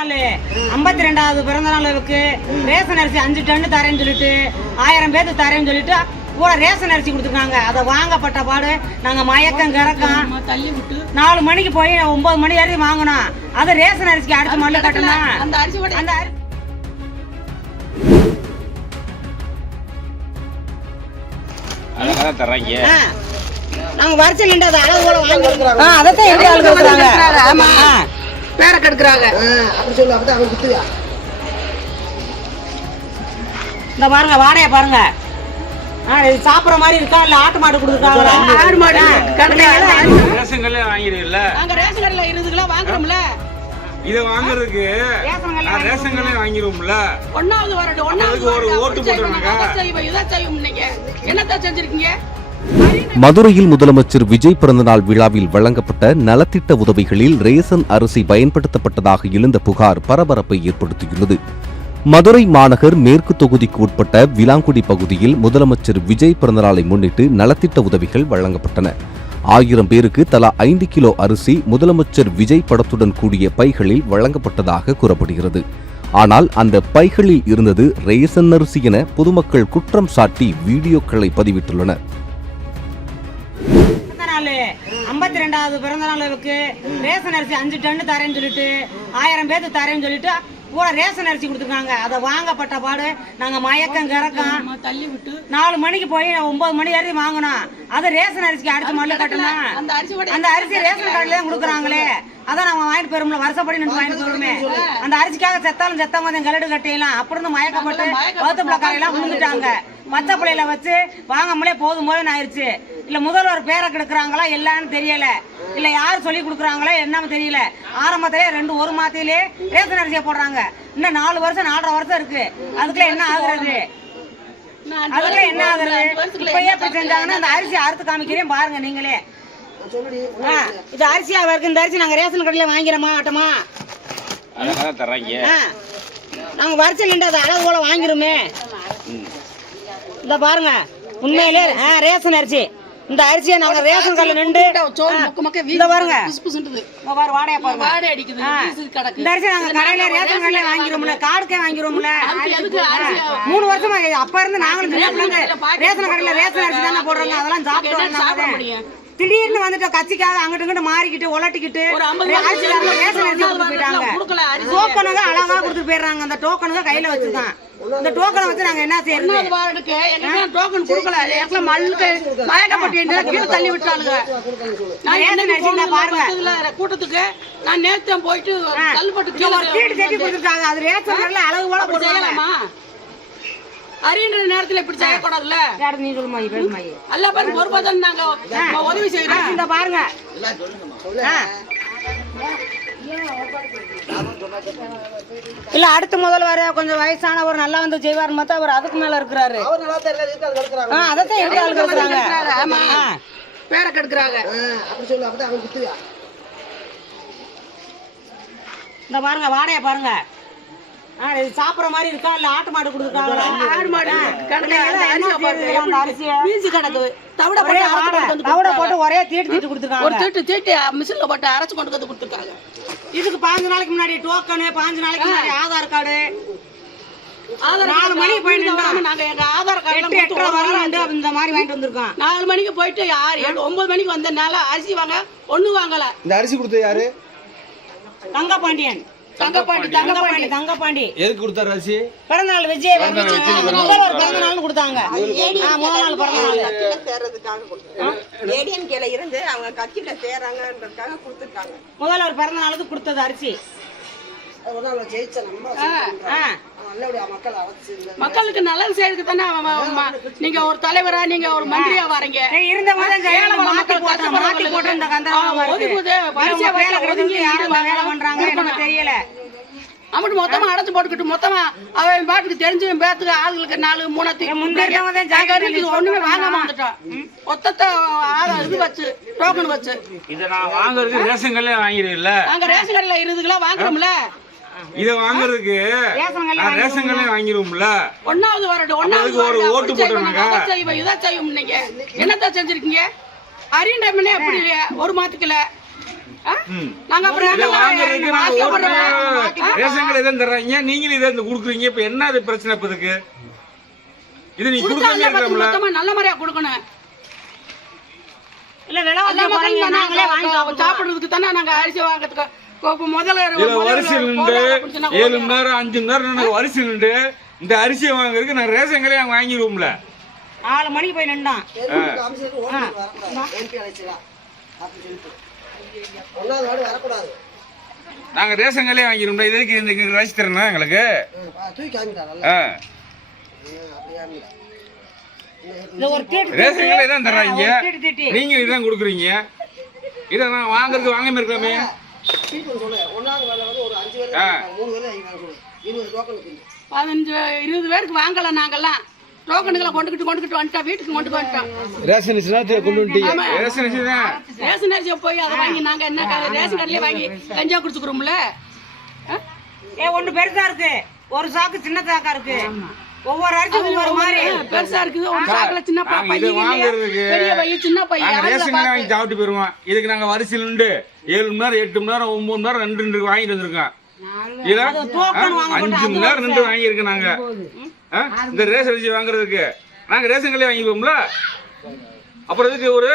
52வது பிறந்த நாளுக்கு ரேஷன் அரிசி 5 டன் தரேன்னு சொல்லிட்டு 1000 பேருக்கு தரேன்னு சொல்லிட்டு பூரா ரேஷன் அரிசி கொடுத்துருக்காங்க. அதை வாங்கப்பட்ட பாடு நாங்கள் மயக்கம் கிறக்கம் 4 மணிக்கு போய் 9 மணி வரைக்கும் வாங்கணும். அது ரேஷன் அரிசிக்கு அடுத்த மல்லு கட்டணும். அந்த அரிசி நாங்க வரிசை நின்று அதை அளவு போல வாங்கிக்கிறோம். அதைத்தான் எப்படி ஆள் கொடுக்குறாங்க. ஆமா பேரை கெடுக்குறாங்க. அப்படி சொல்லு. அப்பதான் அவங்க குத்துவா. இந்த பாருங்க வாடையை பாருங்க. சாப்பிட்ற மாதிரி இருக்கா இல்ல ஆட்டு மாடு கொடுத்துருக்காங்களா? ஆடு மாடு ரேஷன் கடையில வாங்கிடுவீல்ல? நாங்க ரேஷன் கடையில 20 கிலோ வாங்குறோம்ல. இத வாங்குறதுக்கு ரேஷன் கடையில வாங்கிடுவோம்ல. ஒண்ணாவது வரட்டும். ஒண்ணாவது ஒரு ஓட்டு போடுறாங்க. இதை செய்யும். நீங்க என்னத்த செஞ்சிருக்கீங்க? மதுரையில் முதலமைச்சர் விஜய் பிறந்தநாள் விழாவில் வழங்கப்பட்ட நலத்திட்ட உதவிகளில் ரேசன் அரிசி பயன்படுத்தப்பட்டதாக எழுந்த புகார் பரபரப்பை ஏற்படுத்தியுள்ளது. மதுரை மாநகர் மேற்கு தொகுதிக்கு உட்பட்ட விலாங்குடி பகுதியில் முதலமைச்சர் விஜய் பிறந்தநாளை முன்னிட்டு நலத்திட்ட உதவிகள் வழங்கப்பட்டன. 1000 பேருக்கு தலா 5 கிலோ அரிசி முதலமைச்சர் விஜய் படத்துடன் கூடிய பைகளில் வழங்கப்பட்டதாக கூறப்படுகிறது. ஆனால் அந்த பைகளில் இருந்தது ரேசன் அரிசி என பொதுமக்கள் குற்றம் சாட்டி வீடியோக்களை பதிவிட்டுள்ளனர். 52வது பிறந்த நாளுக்கு ரேஷன் அரிசி 5 டன் தரேன்னு சொல்லிட்டு 1000 பேருக்கு தரேன்னு சொல்லிட்டு பூரா ரேஷன் அரிசி கொடுத்துருக்காங்க. அதை வாங்கப்பட்ட பாடு நாங்கள் மயக்கம் கிறக்கம் 4 மணிக்கு போய் 9 மணி வரைக்கும் வாங்கணும். அது ரேஷன் அரிசிக்கு அடுத்த மல்லு கட்டணும். அந்த அரிசி ரேஷன் கடையில கொடுக்குறாங்களே. அதான் நம்ம வாங்கிட்டு போயிரும்ல. வருஷப்படி நின்று வாங்கிட்டு போயிருமே. அந்த அரிசிக்காக செத்தாலும் செத்தவங்க கலடு கட்டையெல்லாம் அப்படின்னு மயக்கப்பட்டு வகுத்து பிள்ளைக்காரையெல்லாம் விழுந்துட்டாங்க. பச்சை பிள்ளையில வச்சு வாங்காமலே போதும் போதுன்னு ஆயிடுச்சு. இல்ல முதல்வர் பேரை கெடுக்குறாங்களா எல்லான்னு தெரியல. இல்ல யாரு சொல்லி கொடுக்குறாங்களா என்னன்னு தெரியல. ஆரம்பத்திலே 1 மாதத்திலே ரேஷன் அரிசியை போடுறாங்க. இன்னும் 4 வருஷம் 4.5 வருஷம் இருக்கு. அதுக்குள்ள என்ன ஆகுறது? அதுக்குள்ள என்ன ஆகுறது? இப்பயே இப்படி செஞ்சாங்கன்னா அந்த அரிசி அறுத்து காமிக்கிறேன் பாருங்க நீங்களே. இது அரிசியா இருக்கு. இந்த அரிசி நாங்க ரேஷன் கடையில வாங்கிறோமா ஆட்டமா? நாங்க வரிசை நின்று அதை அளவு போல வாங்கிருமே. இந்த பாருங்க உண்மையிலே ரேஷன் அரிசி. இந்த அரிசியை நாங்க ரேஷன் கடையில நின்று இந்த பாருங்க வாடையா பாருங்க. இந்த அரிசி நாங்க கடையில ரேஷன் கடையில வாங்கிருவோம்ல. கார்டுக்கே வாங்கிருவோம்ல. 3 வருஷமா அப்ப இருந்து நாங்களும் ரேஷன் கடையில ரேஷன் அரிசி தானே போடுறாங்க. அதெல்லாம் சாப்பிட்டு திடீர்னு வந்துட்டு கட்சிக்காக அங்கிட்டு இங்கிட்டு மாறிக்கிட்டு உலட்டிக்கிட்டு ரேஷன் அரிசி கொடுத்து போயிட்டாங்க. டோக்கனுங்க அழகா கொடுத்துட்டு போயிடுறாங்க. அந்த டோக்கனுங்க கையில வச்சுதான். இந்த டோக்கனை வச்சு நாங்க என்ன செய்யறது? டோக்கன் கொடுக்கல. கீழே தள்ளி விட்டாளுங்க. பாருங்க கூட்டத்துக்கு நான் நேற்று போயிட்டு கொடுத்துருக்காங்க. அது ரேஷன் கடையில அளவு போல போடுறாங்கம்மா. அறின்ற நேரத்துல இப்படி செய்யக்கூடாதுல்ல. நீ சொல்லுமா அல்ல பாருங்க. ஒரு பதம் நாங்க உதவி செய்யறோம். இந்த பாருங்க இல்ல அடுத்த முதல்வர் கொஞ்சம் வயசானவர் நல்லா வந்து செய்வார் பார்த்தா அவர் அதுக்கு மேல இருக்கிறாரு. அதைத்தான் எப்படி ஆள் கெடுக்குறாங்க. ஆமா பேரை கெடுக்குறாங்க. இந்த பாருங்க வாடையை பாருங்க. சாப்பிட்ற மாதிரி இருக்கா இல்ல ஆட்டு மாடு கொடுத்துருக்காங்களா? ஆடு மாடு தவிட போட்டு ஒரே தீட்டு கொடுத்துருக்காங்க. ஒரு தீட்டு மிஷின்ல போட்டு அரைச்சு கொண்டு வந்து கொடுத்துருக்காங்க. இதுக்கு 5 நாளைக்கு முன்னாடி டோக்கனு, 5 நாளைக்கு முன்னாடி ஆதார் கார்டு. 4 மணிக்கு போயிட்டு நாங்க எங்க ஆதார் கார்டு 8 வரலாம் இந்த மாதிரி வாங்கிட்டு வந்திருக்கோம். 4 மணிக்கு போயிட்டு 9 மணிக்கு வந்தனால அரிசி வாங்க ஒண்ணு வாங்கல. இந்த அரிசி கொடுத்தது யாரு? தங்கபாண்டியன். தங்கபாண்டி எதுக்கு கொடுத்தாரு அரிசி? பிறந்தநாள் விஜய் முதல்வர் பிறந்தநாள்னு கொடுத்தாங்க. முதல் நாள் பிறந்தநாள் ஏடிஎம்கேல இருந்து அவங்க கட்சியில சேராங்கன்றதுக்காக கொடுத்துருக்காங்க. முதல்வர் பிறந்தநாளுக்கு கொடுத்தது அரிசி. மக்களுக்கு நல்லது செய்யறதுக்கு தானே நீங்க ஒரு தலைவரா நீங்க ஒரு மந்திரியா வரீங்க. தெரியல அப்படி மொத்தமா அடைச்சு போட்டுக்கிட்டு மொத்தமா அவன் பாட்டுக்கு தெரிஞ்சு பேத்துக்கு ஆளுங்களுக்கு 4 3 ஒண்ணுமே வாங்காம வந்துட்டோம். மொத்தத்தை இது வச்சு டோக்கன் வச்சு இதை நான் வாங்குறதுக்கு ரேஷன் கடையில வாங்கிடுவீல்ல? நாங்க ரேஷன் கடையில 20 கிலோ வாங்குறோம்ல. இத வாங்குறதுக்கு ரேஷன் கடையில வாங்கிடுவோம்ல. ஒண்ணாவது வரட்டும். ஒண்ணாவது ஒரு ஓட்டு போடுறாங்க. இதை செய்யும். நீங்க என்னத்த செஞ்சிருக்கீங்க? அறின்ற அப்படி 1 மாதத்துக்குள்ள இதை வாங்குறதுக்கு நாங்க ஓட்டு ரேஷன் கடை தான் தர்றாங்க, நீங்களும் இதை கொடுக்குறீங்க. இப்ப என்ன அது பிரச்சனை? இப்ப இதுக்கு இது நீ கொடுக்காம இருக்கலாம்ல. நல்ல முறையா கொடுக்கணும். இல்ல விலைவாசி குறைங்க, நாங்களே வாங்கி சாப்பிடுவோம். சாப்பிடுறதுக்கு தானே நாங்க அரிசி வாங்குறதுக்கு முதல்ல வரிசை நின்று 7 மணி நேரம் 5 மணி நேரம் நாங்க வரிசை நின்று இந்த அரிசியை வாங்குறதுக்கு நான் ரேஷன் கடையை வாங்கிடுவோம்ல. 4 மணிக்கு போய் நின்றான். நாங்க ரேஷன் கடையே வாங்கிடுவோம்ல. இதுக்கு இந்த வயசு தரணும் எங்களுக்கு. ரேஷன் கடை தான் தர்றாங்க, நீங்க இதான் கொடுக்குறீங்க. இதை நான் வாங்குறதுக்கு வாங்காம இருக்கலாமே. 15-20 பேருக்கு வாங்கல. நாங்கெல்லாம் டோக்கனுகளை கொண்டுகிட்டு வந்துட்டோம், வீட்டுக்கு கொண்டு வந்துட்டோம். ரேஷன் அரிசி கொண்டு வந்துட்டீங்க. ரேஷன் அரிசி தான். ரேஷன் அரிசியை போய் அதை வாங்கி நாங்க என்ன ரேஷன் கடையிலே வாங்கி கஞ்சா குடிச்சுக்கிறோம்ல. ஒண்ணு பெருசா இருக்கு, ஒரு சாக்கு சின்ன சாக்கா இருக்கு. ஒவ்வொரு அரிசி ஒவ்வொரு மாதிரி பெருசா இருக்குது. ஒரு சாக்குல சின்ன பெரிய பைய சின்ன பைய ரேஷன் கடை வாங்கி சாப்பிட்டு போயிருவோம். இதுக்கு நாங்க வரிசையில் நின்று 7 மணி நேரம் 8 மணி நேரம் 9 மணி நேரம் 2 வாங்கிட்டு வந்திருக்கோம். 5 மணி நேரம் நின்று வாங்கியிருக்கோம் நாங்க. இந்த ரேஷன் அரிசி வாங்குறதுக்கு நாங்க ரேஷன் கடையே வாங்கிடுவோம்ல. அப்புறம் இதுக்கு ஒரு